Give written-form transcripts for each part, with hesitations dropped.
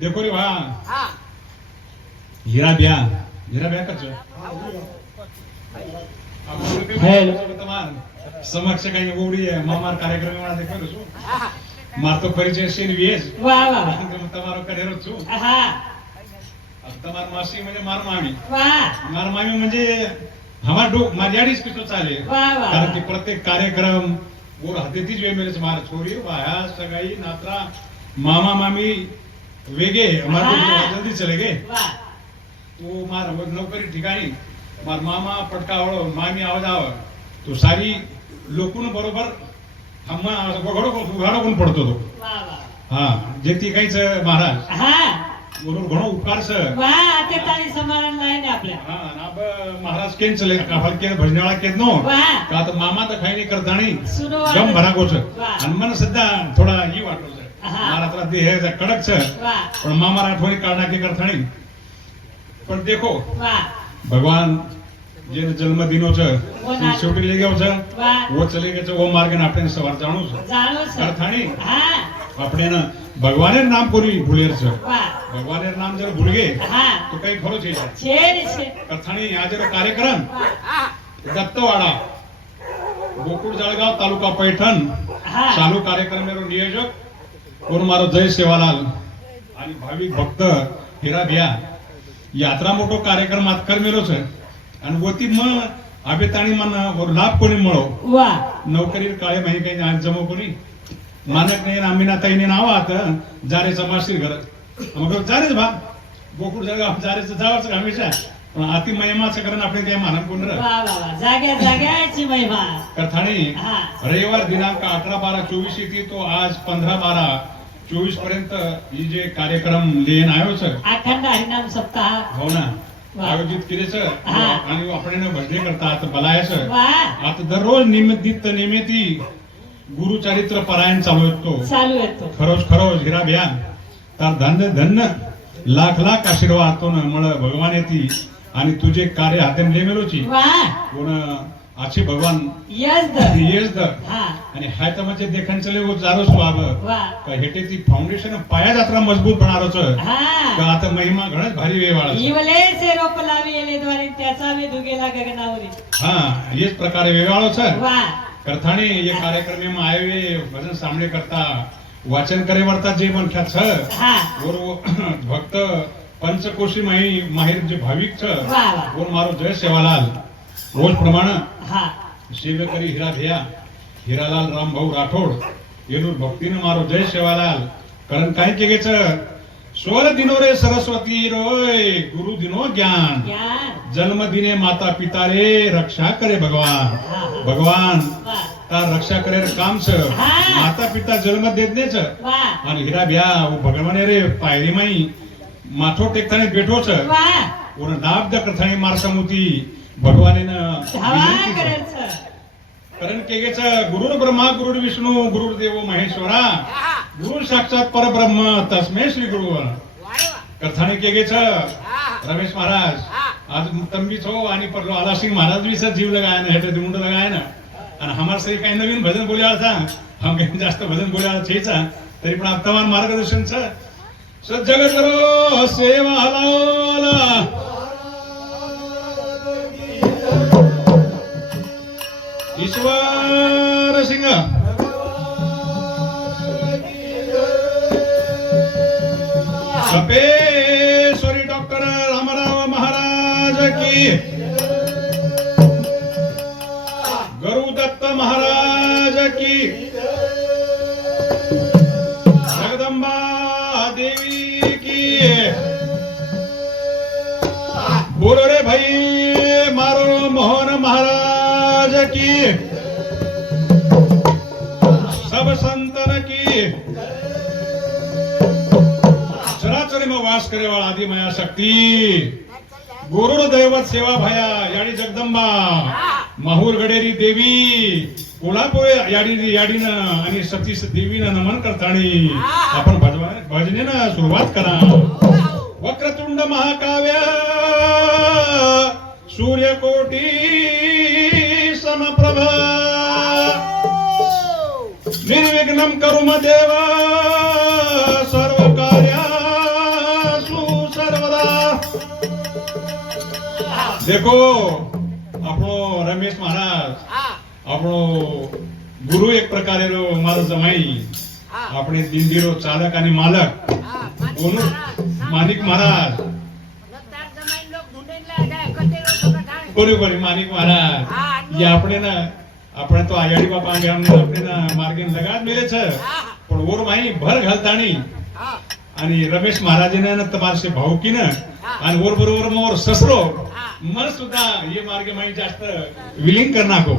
देखो रे भाई हीरा ब्याह कर समक्ष काही ओडी है मामार कार्यक्रम में देखो छु मार तो परिचय शेर वेज वाह वाह તમારો કરેરો છું હા अब તમાર मासी म्हणजे मार मामी वाह मार मामी म्हणजे हमार डो माझ्याडीच पितो चाले वाह वाह कारण की प्रत्येक कार्यक्रम और हातेतीच वेळ मेरेच मार छोरी वाया सगाई नात्रा मामा मामी वेगे हमारे जल्दी चले गए वाह तो मार नौकरी ठिकाणी मार मामा पटकावळो मामी आवाजावर तो सारी लोकून बरोबर हम्मा उघाडो कोण पडतो तो वाह वाह हा जेती काहीच महाराज हा बरोबर घणो उपकार सर वाह ते तारी समारण नाही ना आपल्या हा नाब महाराज केन चले काफल के भजनाळा केत नो वाह का तर मामा तर खाई नाही करताणी सुनो गम भरा गोच वाह. आणि मन सध्या थोडा ही वाटलो सर हा. मारा तर देह कडक सर वाह पण मामा आठवणी काढना के करताणी पण देखो वाह भगवान जे जन्मदिनो छ ना. शेवटी ले गयो छ वाह वो चले गए वो मार्ग ने આપણે સવાર જાણો છો જાણો છો અર્થાણી હા આપણે ને ભગવાનેર નામ કોની ભૂલેર છે વાહ ભગવાનેર નામ જર ભૂલ ગए હા તો કઈ ખરો છે છે ને છે અર્થાણી આજર કાર્યક્રમ વાહ દત્તવાડા गोकुळ जळगाव तालुका पैठण हा चालू कार्यक्रमेरो नियोजक और मारो जय सेवालाल आणि भाविक भक्त हिराबिया यात्रा मोठो कार्यक्रम आतकर मेलो છે आणि वती म आबेताणी मन और लाभ कोणी મળો वाह नोकरी काळे माही काही आज जमो कोणी मानक ने आमीना ताईने नाव आता जारे समाजश्री घर मग जारेच बा गोकुळ जळगाव जारेच जावच हमेशा पण अति महिमाचं कारण आपण त्या मानक कोण र वाह वाह वाह जाग्याची महिमा कथाणी हा रविवार दिनांक 18-12-24 येते तो आज 15-12-24 पर्यंत ही जे कार्यक्रम लेन आयो सर अखंड हरिनाम सप्ताह हो ना वाह. आयोजित केले सर हा. आणि आपण भजने करतात बलाय सर वाह आता दररोज निमित्ती गुरुचरित्र परायण चालू येतो चालू येतो खरोच हिरा भ्या तर धन्य लाख लाख आशीर्वाद तो मळ भगवान येती आणि तुझे कार्य हातेन लेमेलोची वाह कोण आची भगवान यस द येस द हा आणि हाय तर म्हणजे देखण चले वो जारो स्वाब वाह का हेटे ती फाउंडेशन पाया जात्रा मजबूत बनारोच हा का आता महिमा घणच भारी वेवाळा इवले से रोप लावी येलेद्वारे त्याचा वे दुगेला गगनावरी हा हेच प्रकारे वेवाळो सर वाह करथाणी ये कार्यक्रम में आये भजन सामने करता वाचन करे वर्ता जे मनख्या छ हा और वो भक्त पंचकोशी माहिर जे भाविक छ वाह वाह वो मारो जय सेवालाल रोज प्रमाण हा सेवेकरी हीरा भैया हीरालाल रामभाऊ राठोड येनूर भक्तीनं मारो जय सेवालाल कारण काय के गेच स्वर दिनो रे सरस्वती रोय गुरु दिनो ज्ञान ज्ञान जन्म दिने माता पिता रे रक्षा करे भगवान हा भगवान वाह तार रक्षा करे रे काम छ हा. माता पिता जन्म देत ने छ वाह आणि हीरा भैया वो भगवान रे पायरी माई माथो टेकताने बैठो छ वाह और नाब द कथाणी मारसमुती भगवानेनं धावा विनंती केली. करायचं कारण केगेच गुरुर ब्रह्मा गुरुर विष्णू गुरुर्देव महेश्वरा गुरु साक्षात परब्रह्म तस्मै श्री गुरु कथाने केगेच रमेश महाराज आज तंबीच हो आणि परलो आला सिंह महाराज भी सर जीव लगाया ना हेटे मुंड लगाया ना आणि हमार सही काही नवीन भजन बोल्या था हम काही जास्त भजन बोल्या छेचा तरी पण आत्तामान मार्गदर्शनचं सज्जग करो सेवा हलाला ईश्वर सिंह कपेश्वरी डॉक्टर रामराव महाराज की गुरुदत्त महाराज की जगदंबा देवी की बोलो रे भाई मारो मोहन महाराज की सब संतन की चराचर में वास करे वाला आदि माया शक्ती गुरुर दैवत सेवा भया याडी जगदंबा माहूर गडेरी देवी कोल्हापूर याडीनं आणि सतीश देवीनं नमन करतानी आपण भजनेनं सुरुवात करा वक्रतुंड महाकाव्य सूर्यकोटी समप्रभा निर्विघ्नं करुम देव सर्व कार्यासु सर्वदा देखो આપણો રમેશ મહારાજ આપણો ગુરુ એક પ્રકારે મારો જમાઈ આપણે દિંડીરો ચાલક અને માલક કોનું માનિક મહારાજ કોની માનિક મહારાજ એ આપણે ના આપણે તો આયાડી બાપા આગે અમને આપણે ના માર્ગે લગાડ મેલે છે પણ ઓર માઈ ભર ઘાલતાણી आणि रमेश महाराजांना તમારસે ભાવકીને आणि ओर बरोबर मोर ससरो मन सुद्धा हे मार्ग माई जास्त विलिंग कर नाको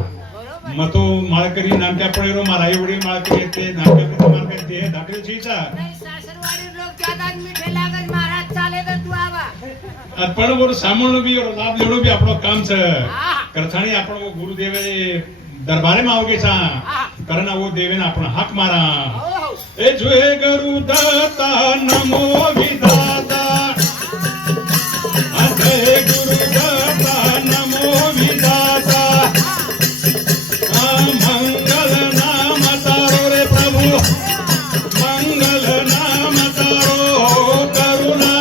मग तो माळकरी नामक्या पडेरो मारा आई वडील माळकरी येते नामक्या मार्ग ते धाकरे छीचा पण वर सामोण बी लाभ लेडो बी આપણો કામ છે કરથાણી આપણો ગુરુદેવે દરબારે માં આવગે છા કરના વો દેવેના આપણો હક મારા ए जुए गुरु दाता नमो विधाता अजय गुरु दाता नमो विधाता मंगल नाम तारो रे प्रभु मंगल नाम तारो करुणा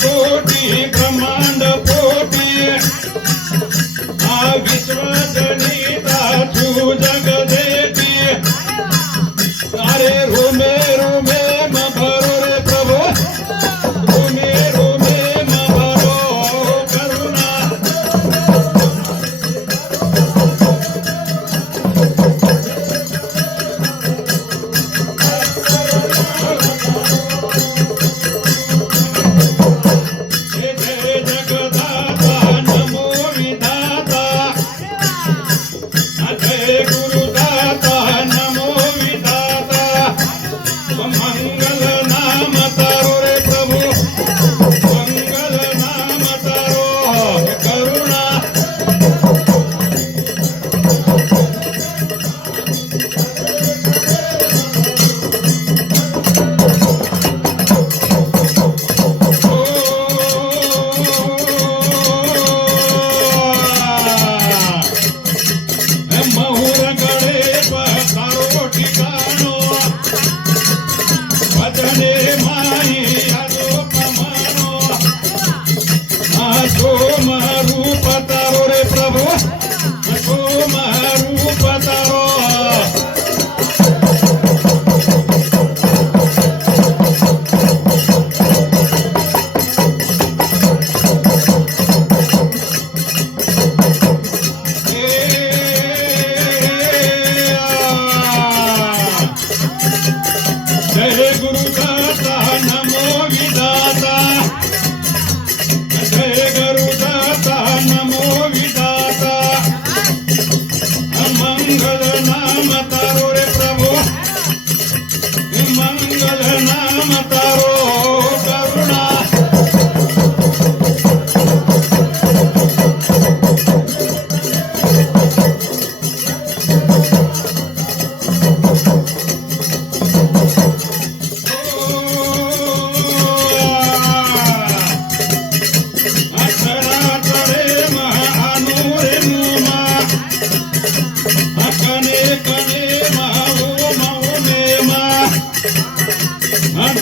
कोटी ब्रह्मांड कोटी विश्व जनिता तू जग देती अरे रोमे रोमे म भरो रे प्रभु रोमे रोमे म भरो करुणा हे नाम तारो करुणा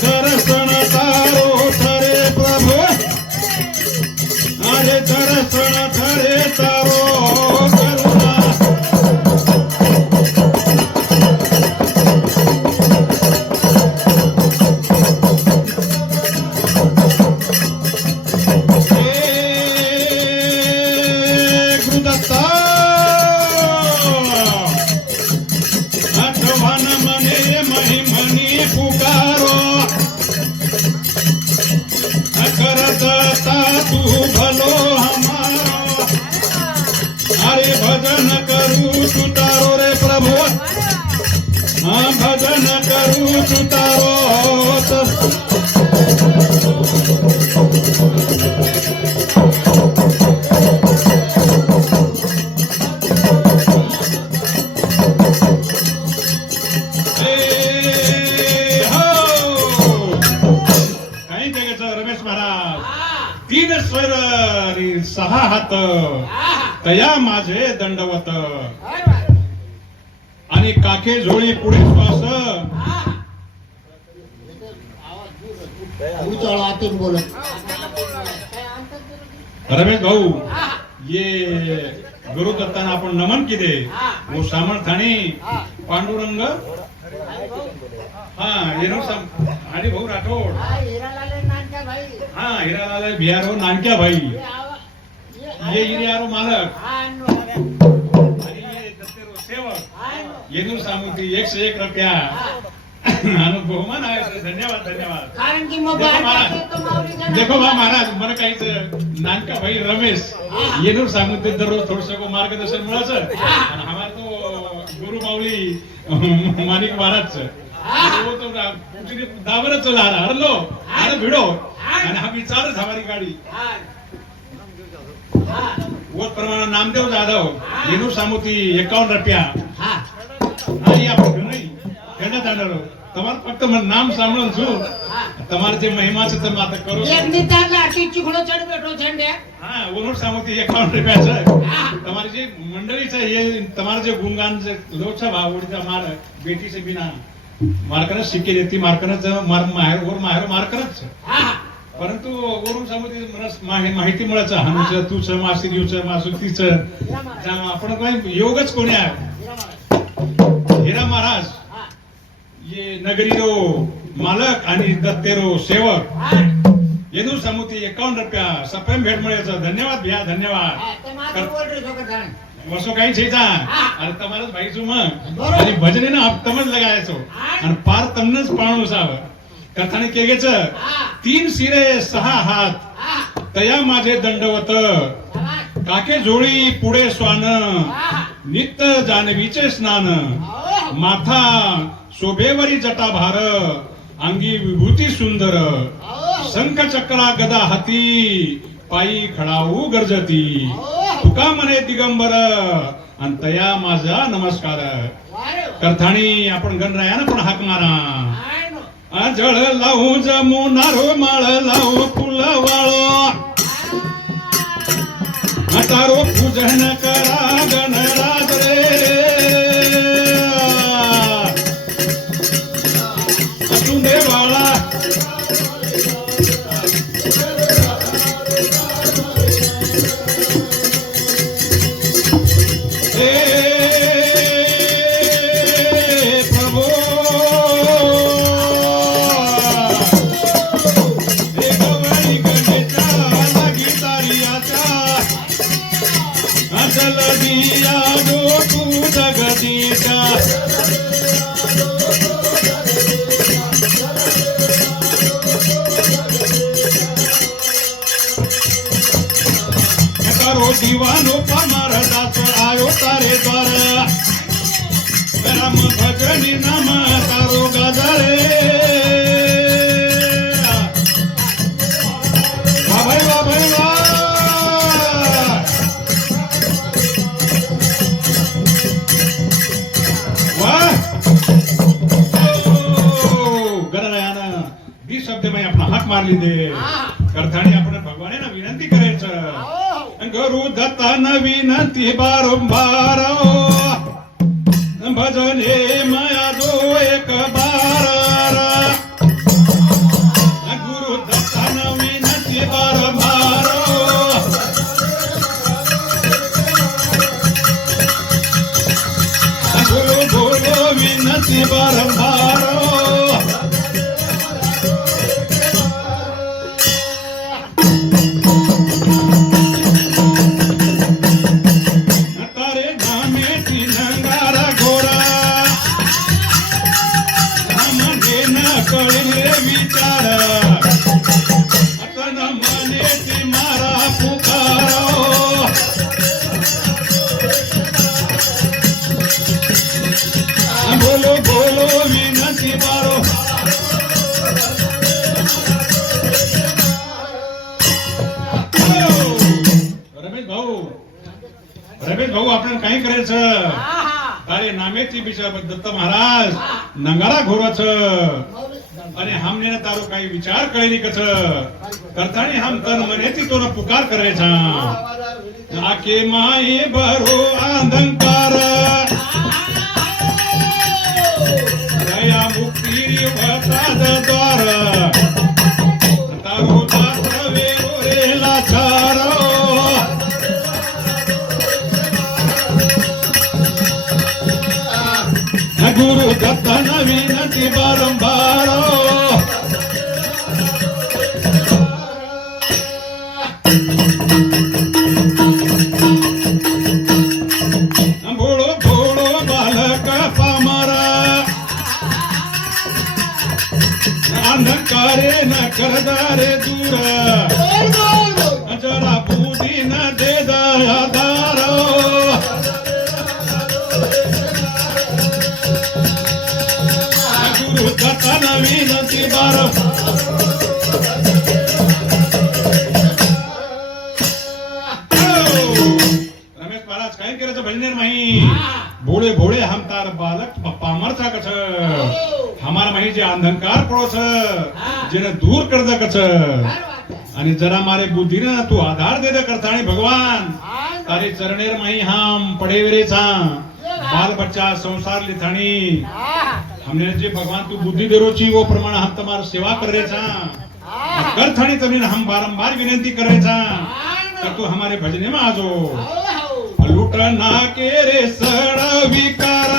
दर्शन तारो थरे प्रभु अरे दर्शन थरे तारो करुणा गुरुदत्ता आठवण मने महिमनी पुकारो करता तू भलो हमारो अरे भजन करू तू तारो रे प्रभु हाँ भजन करू तू तारो रमेश महाराज तीन स्वर आणि सहा हात तया माझे दंडवत आणि काखे झोळी पुढे श्वास रमेश भाऊ ये गुरुदत्तांना आपण नमन केले वो सामर्थाने पांडुरंग हा येनो आणि भाऊ राठोड हा हिरालाल बिहारो नानक्या भाई ये हिरियारो मालक आणि ये दत्तेरो सेवक येनू सामुती 101 रुपया आणि बहुमान आहे धन्यवाद धन्यवाद कारण की देखो महाराज मला काहीच नानका भाई रमेश येनू सामुती दररोज थोडस मार्गदर्शन मिळाचं आणि हमार तो गुरु माऊली माणिक महाराज दाबरच हरलो आणि भिडो आणि हा विचारच हमारी गाडी वो प्रमाण नामदेव जाधव येनू सामुती 51 रुपया नाही आपण नाही खेळण्यात जाणार તમારે ફક્ત મને નામ સાંભળો છું તમારે જે મહિમા છે તમે આ કરો એક નિતારલા આટી ચીખડો ચડ બેઠો છે હા ઓનોર સામોથી 51 રૂપિયા છે તમારી જે મંડળી છે એ તમારે જે ગુણગાન છે લોછા ભાવોડીचा માર બેટી છે बिना मार्कन शिके देती मार्कन मार माहेर वर माहेर मार्कनच છે परंतु वरून सामोती माहिती मिळायचं हानुचं तूचं मासिरीचं मासुतीचं आपण काय योगच कोणी आहे हिरा महाराज ये नगरीरो मालक आणि दत्तेरो सेवक येनू सामुती 51 रुपया सप्रेम भेट मिळायचं धन्यवाद भैया धन्यवाद वसो काही छेचा आणि તમારા ભાઈ છું મગ आणि भजनेनं हप्तमच लगायचो आणि पार तमनच पाणू साव कथाने केगेच 3 सिरे 6 हात तया माझे दंडवत काके झोळी पुढे स्वान नित्य जानवीचे स्नान माथा शोभेवरी जटाभार अंगी विभूती सुंदर शंख चक्रा गदा हाती पायी खडाऊ गरजती तुका मने दिगंबर अंतया माझा नमस्कार करथाणी आपण गणरायानं पण हाक मारा जळ लावू जमुनारो माळ लावू फुल वाळो तारो पूजन करा गणराज रे वाळा दीवानो पमार दास आयो तारे द्वार राम भजनी नाम तारो गजरे दी शब्द मी आपण हाक मारली दे करताना आपण भगवानांना विनंती करायचं गुरु दत्तान विनंती बारंबार भजने माया जो एक बार गुरु दत्तान विनंती बारंबार गुरु बोलो विनंती बारंबार बोलो बोलो विनंती बारो रमेश भाऊ आपण काय करायचं अरे नामेची बिशा दत्त महाराज नंगारा घोराच आणि हमने तारो काही विचार कळली कच करताना हम तन मनेती तो पुकार करायचा आके माई बरो अंधकार दया मुक्ती वताद द्वार तारो दात्र वेरो रे लाचारो गुरु दत्तन विनंती बारंबार भोळो भोळो बालक पामरा अंधकारे न करदारे दूर जरा बुद्धी न दे दयादार गुरु दत्तन विनंती रमेश महाराज काय करायचं भजनेर माही भोळे भोळे हम तार बालक पामरचा कछ हमारा माही जे अंधकार पडोच जेने दूर कर द कछ आणि जरा मारे बुद्धीने तू आधार दे द करता आणि भगवान तारे चरणेर माही हम पडे वेरेचा बाल बच्चा संसार लिथाणी हमने जे भगवान तू बुद्धि दे रोची वो प्रमाण हम तुम्हार सेवा करेचा कर थाणी तमीन हम बारंबार विनंती करेचा तर तू हमारे भजने में आजो लुटना के रे सड़ विकार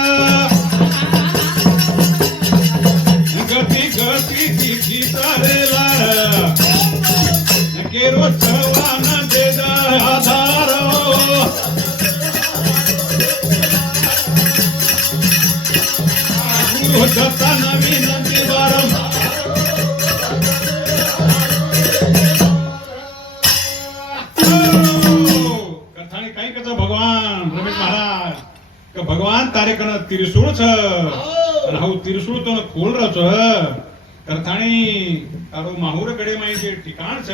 गति गति की तारे लाड़ के रो जवान दे आधारो दत्तन विनंती बारंबार कथाणी काही कच भगवान रमेश महाराज का भगवान तारे कन त्रिशूळ छ आणि हाऊ त्रिशूळ तो खोल रच कथाणी तारो माहुर कडे माई जे ठिकाण छ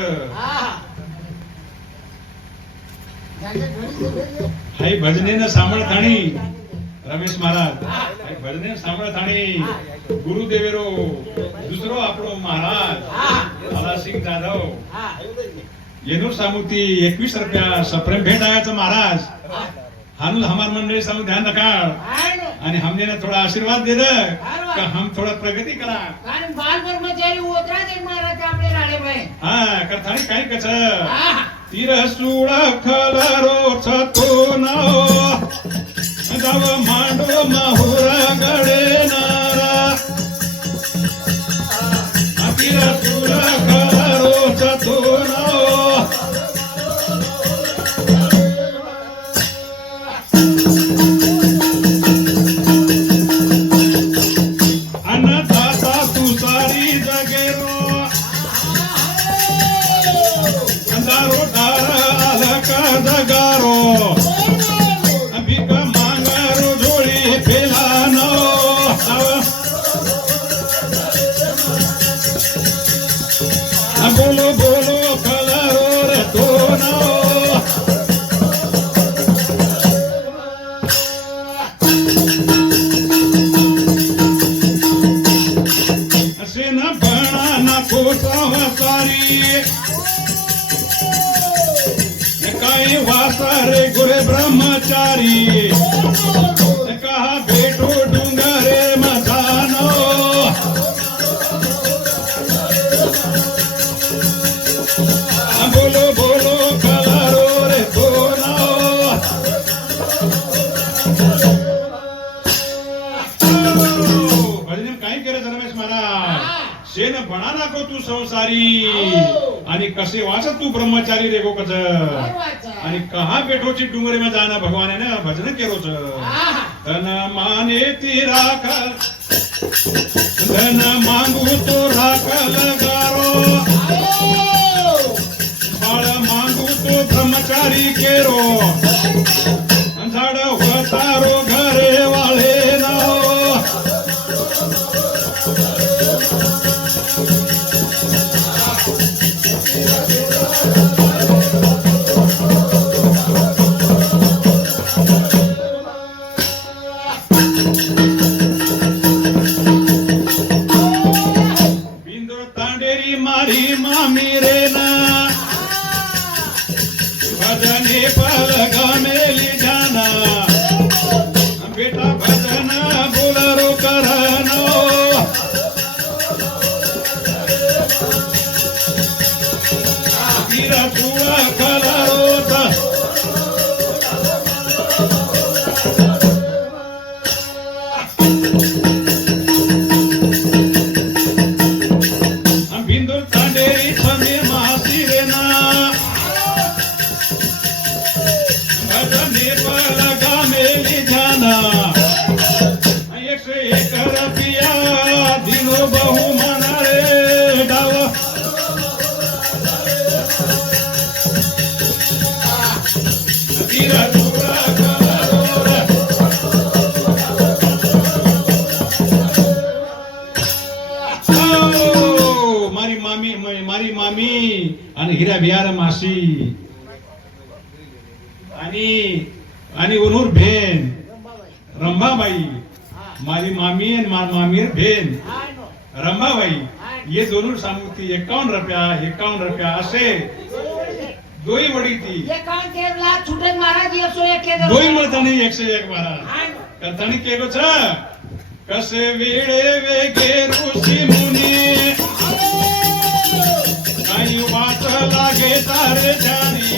हाई भजनेनं सांभाळ थाणी रमेश महाराज भजने सांभाळत आणि गुरुदेवेरो दुसरो आपलो महाराज आलासिंग जाधव येनूर सामुती 21 रुपया सप्रेम भेट आयाचं महाराज हानू हमार मंडळी सांगू ध्यान रखा आणि हमने ना थोड़ा आशीर्वाद दे दे का हम थोड़ा प्रगति करा कारण बाल कर्मचारी उतरा दे महाराज आपले राणे भाई हा कथाणी काय कच तिरसूळ खलरो छतो नाओ जाव मांडो माहुरा गडे नारा तिरसूळ खलरो छतो नाओ अन्नदाता तू सारी जगेरो अंधारो दार आला का जगारो भीक मांगारो झोळी पेलानो बोलो बोलो कलरो रे तोनो असे न बणा ना कोसावा सारी काही वासारे गुरे ब्रह्मचारी कहा भेटो डुंगरे मधानो बोलो बोलो कलारो रे बोलो भजन काय केलं रमेश महाराज शेन बना नको तू संसारी आणि कसे वाचत तू ब्रह्मचारी रे गोकच आणि कहा बेठोची डुंगरे में जाना भगवान ने भजन केरोच धन माने ती राखल धन मांगू तो राखल गारो बाळ मांगू तो ब्रह्मचारी केरो झाड होतारो घरे वाळे नाव मारी मामी रे ना भजने पलगा मेली जाना बेटा भजन बोलरो करनो तीरा तुआ कलरो मारी मामी आणि हिरा बिहार मासी आणि उनूर भेन रंभाबाई मारी मामी आणि मामीर भेन रंभाबाई ये दोनों सामुती 51 रुपया असे दोई वडी ती दोई मळतानी 101 महाराज करतानी केगो छ कसे वेळे वेगे ऋषी मुनी काही वाच लागे तारे जानी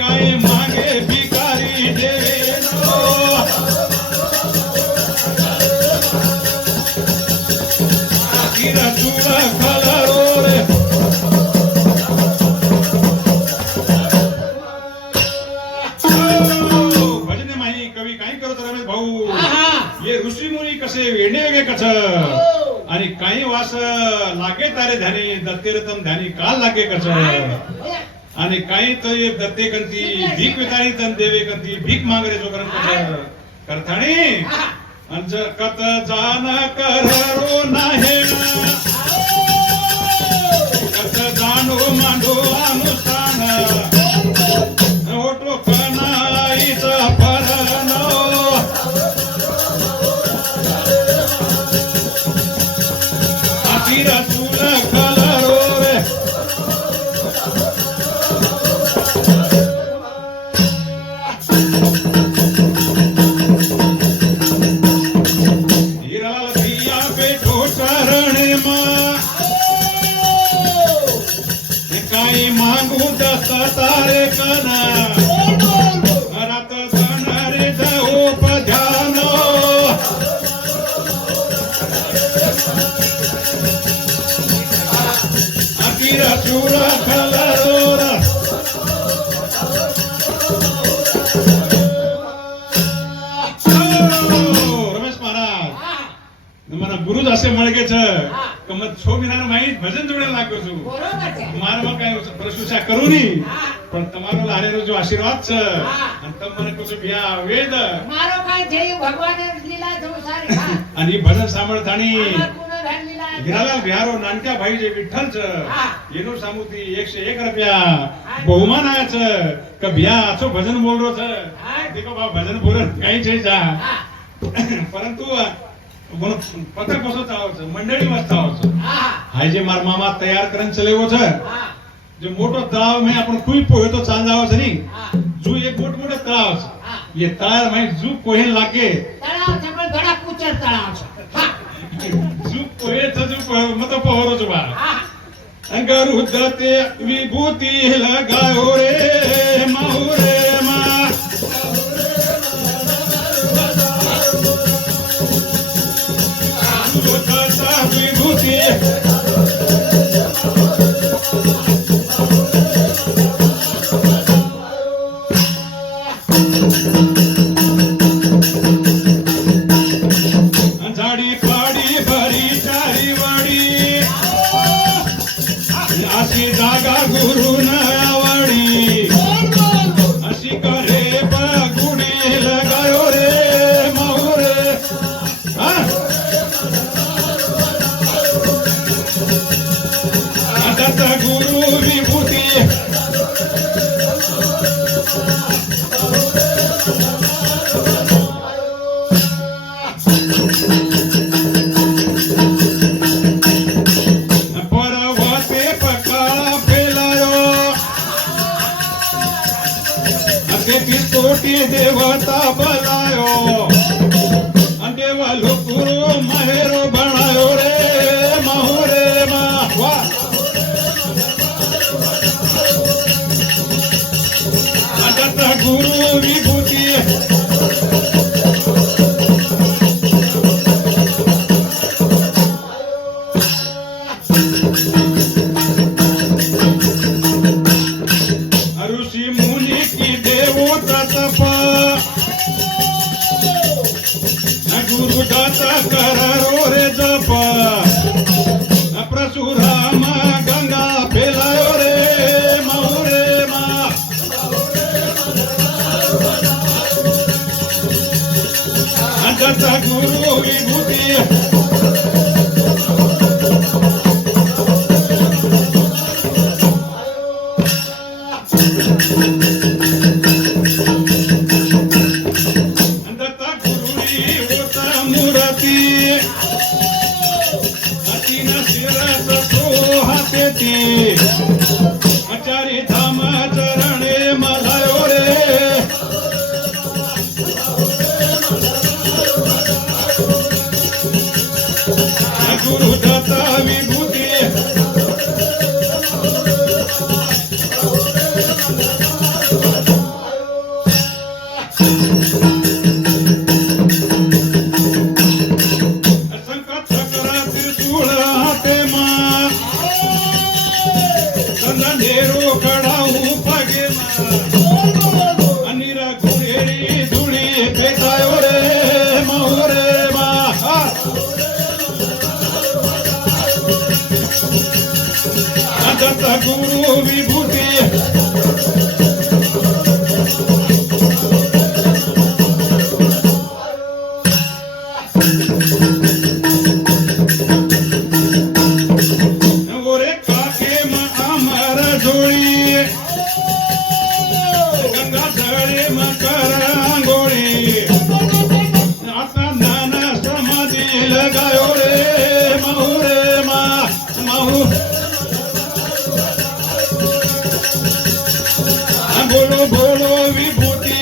काही मागे भिकारी देवे किरा तुला कलरो रे भजने माही कवी काय करत रमेश भाऊ ये ऋषी मुनी कसे वेणे वेगे कच आणि काही वास लागे तारे ध्यानी दत्तेरतम ध्यानी काल लागे कच आणि काही तो दत्ते कंती भीक वितारी तन देवे कंती भीक मागरे जो करन करथाणी अंज कत जान करो नाहे कत जानो मांडो अनुष्ठान ओटो कनाईच परनो आखिरा तुला कलरो रे काही मागू दस तारे कना घरात जाणारे जाओ पधानो अकिरा चुरा कलरोरा रमेश महाराज मला गुरुज असे मळगेच मग छो मिनार माहीत भजन जोड़े लागो छु मारो काय प्रशंसा करूनी पण તમારો લારેરો જો આશીર્વાદ છે અને તમને કુછ ભ્યા વેદ મારો काय જય ભગવાન લીલા જો સારી आणि भजन સાંભળતાની કોને ભેન લીલા હિરાલાલ બિહારો નાનકા ભાઈ જે વિઠ્ઠલ છે એનો સામુતી 101 રૂપિયા બહુમાન આયા છે કે ભ્યા આછો ભજન બોલરો છે દેખો બા ભજન બોલર કઈ છે જા પરંતુ पथक कसं चालवायचं मंडळी मस्त चालवायचं हा हाय जे मार मामा तयार करून चले होत हा जे मोठं तळाव मी आपण कुई पोहतो चांद जावाचं नाही हा जू एक मोठं तळावचं हा ये तळाव माहिती जू पोहे लागे तळाव सगळं गडा कुचर तळाव हा जू पोहेचं जू मत पोहरोच बा हा अंगरुद्ध ते विभूती लगायो रे माहुरे मा अंगरुद्धाचा विभूती झाडी पाडी भरी चारी वाडी अशी जागा गुरु न आवडी अशी करे गुणी लगायो रे माहुरे हा? आता गुरु विभूती परवाते पकाळा पेलायो असे कोटी देवता बलायो देवा लोकुरो माहेरो बनायो रे माहुरे मा वा आता गुरु विभूती ऋषी मुनी की देवता तपा गुरु दाता करारो रे जपा प्रसुरामा गंगा फेलायो रे माहुरे मा आता गुरु विभूती दत्ता गुरुनी होता मूर्ती अतीन शिरस तो हातेती आचारी धाम चरणे मलायो रे गुरु दत्ता विभूती संकट चक्र त्रिशूळ हाते मा संधेरो कडाऊ पागे अनिरा गुरेरी धुळी भेटायो रे माहुरे मा दत्ता गुरु विभूती गोरे काके मा अमर जोडी गंगा जळे मा करांगोळी आता ज्ञान समाधी लगायो रे माहुरे मा माहू बोलो बोलो विभूती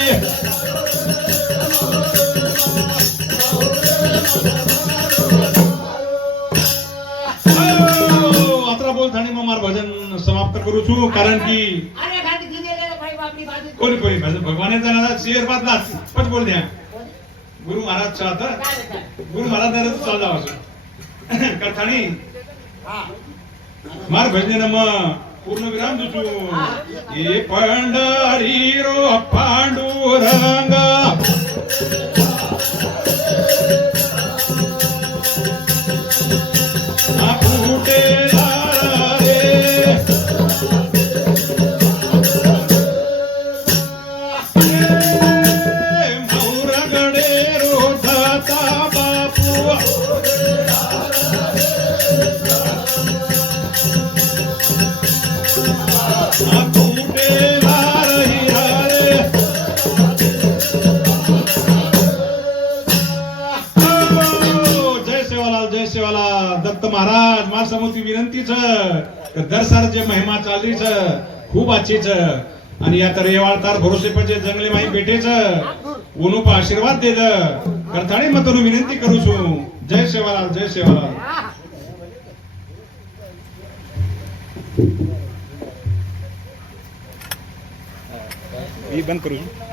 आता बोलताना मग मार भजन समाप्त करू छु कारण की अरे घाट दिलेले भाई बापली बाजू कोणी भगवानाचा नादा शेर बादला पच बोल द्या गुरु महाराज चाहता काय होतं? गुरु महाराज दार चालला असं कथाणी हा मार भजन मग पूर्ण विराम दुसू हे पंढरी रो पांडुरंग फुटे તમારા સમુતી વિનંતી છે કે દર સાર જે મહિમા ચાલી છે ખૂબ આછી છે અને યા તરેવાળ તાર ભરોસે પર જે જંગલે માં બેઠે છે ઓનો પર આશીર્વાદ દે દે કરતાળી મતોનું વિનંતી કરું છું જય સેવાલાલ જય સેવાલાલ હા એ બંધ કરું છું